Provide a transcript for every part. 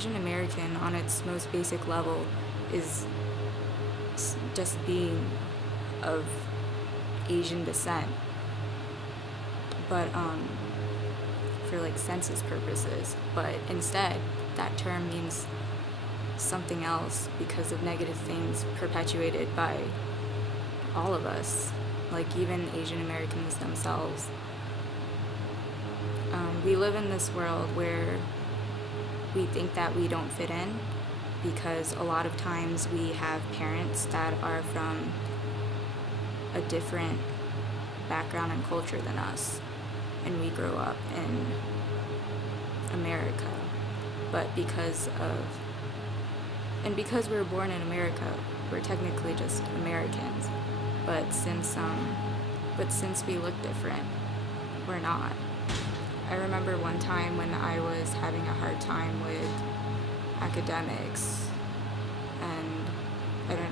Asian American on its most basic level is just being of Asian descent, but for like census purposes. But instead, that term means something else because of negative things perpetuated by all of us, like even Asian Americans themselves. We live in this world where we think that we don't fit in because a lot of times we have parents that are from a different background and culture than us, and we grow up in America. But because we were born in America, we're technically just Americans. But since we look different, we're not. I remember one time when I was having a hard time with academics, and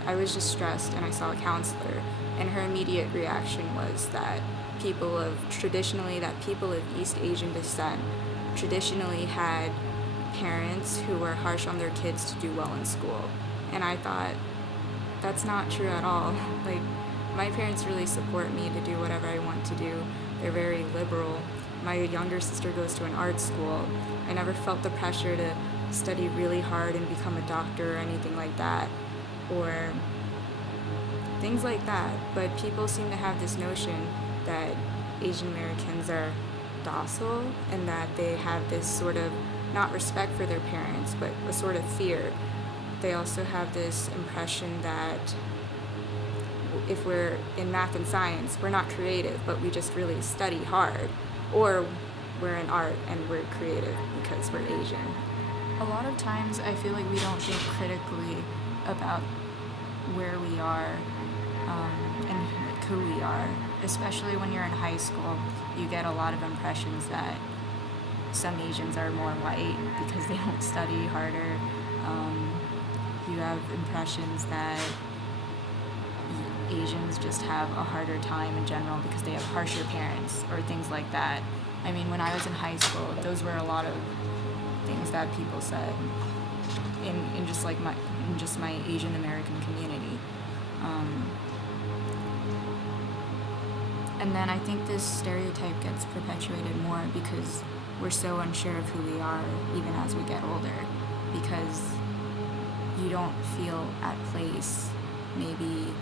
I was just stressed, and I saw a counselor, and her immediate reaction was that people of East Asian descent traditionally had parents who were harsh on their kids to do well in school. And I thought, that's not true at all. Like, my parents really support me to do whatever I want to do. They're very liberal. My younger sister goes to an art school. I never felt the pressure to study really hard and become a doctor or anything like that, or things like that. But people seem to have this notion that Asian Americans are docile and that they have this sort of, not respect for their parents, but a sort of fear. They also have this impression that if we're in math and science, we're not creative, but we just really study hard. Or we're in art and we're creative because we're Asian. A lot of times I feel like we don't think critically about where we are and who we are. Especially when you're in high school, you get a lot of impressions that some Asians are more white because they don't study harder. You have impressions that Asians just have a harder time in general because they have harsher parents or things like that. I mean, when I was in high school, those were a lot of things that people said in just my Asian American community. And then I think this stereotype gets perpetuated more because we're so unsure of who we are even as we get older, because you don't feel at place, maybe,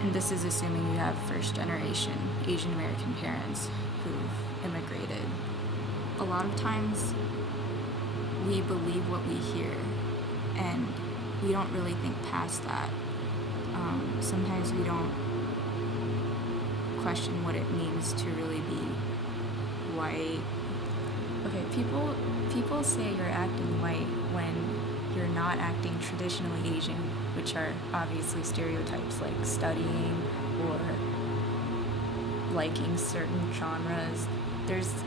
and this is assuming you have first generation Asian American parents who've immigrated. A lot of times we believe what we hear and we don't really think past that. Sometimes we don't question what it means to really be white. Okay, people say you're acting white when you're not acting traditionally Asian, which are obviously stereotypes like studying or liking certain genres. There's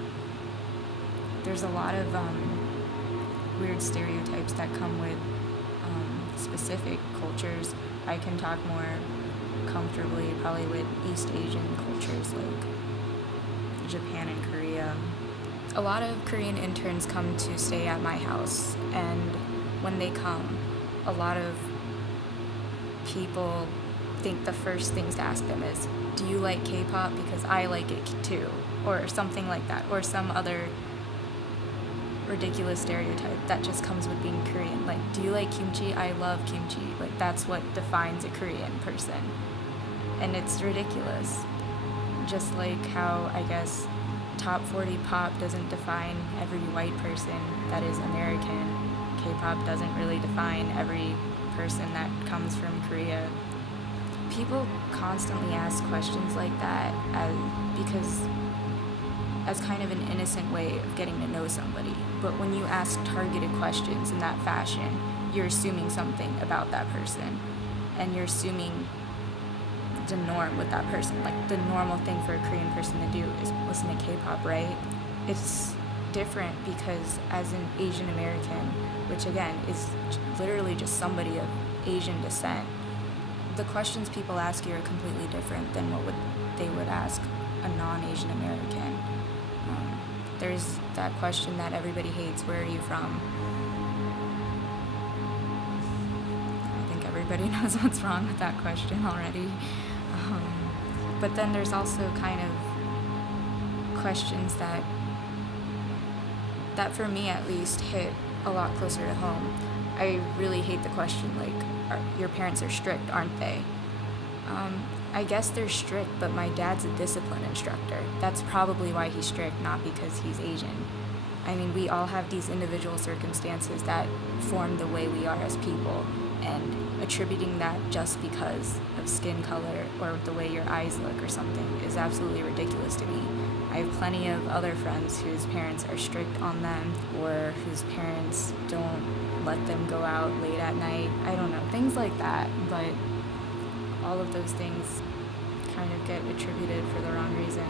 a lot of weird stereotypes that come with specific cultures. I can talk more comfortably probably with East Asian cultures like Japan and Korea. A lot of Korean interns come to stay at my house, and when they come, a lot of people think the first things to ask them is, do you like K-pop? Because I like it too, or something like that, or some other ridiculous stereotype that just comes with being Korean. Like, do you like kimchi? I love kimchi. Like, that's what defines a Korean person. And it's ridiculous. Just like how, I guess, top 40 pop doesn't define every white person that is American. K-pop doesn't really define every person that comes from Korea. People constantly ask questions like that as kind of an innocent way of getting to know somebody. But when you ask targeted questions in that fashion, you're assuming something about that person, and you're assuming the norm with that person. Like, the normal thing for a Korean person to do is listen to K-pop, right? It's different because as an Asian American, which again is literally just somebody of Asian descent, the questions people ask you are completely different than they would ask a non-Asian American. there's that question that everybody hates, where are you from? I think everybody knows what's wrong with that question already. But then there's also kind of questions that for me at least hit a lot closer to home. I really hate the question like, your parents are strict, aren't they? I guess they're strict, but my dad's a discipline instructor. That's probably why he's strict, not because he's Asian. I mean, we all have these individual circumstances that form the way we are as people, and attributing that just because of skin color or the way your eyes look or something is absolutely ridiculous to me. I have plenty of other friends whose parents are strict on them, or whose parents don't let them go out late at night. I don't know, things like that, but all of those things kind of get attributed for the wrong reason.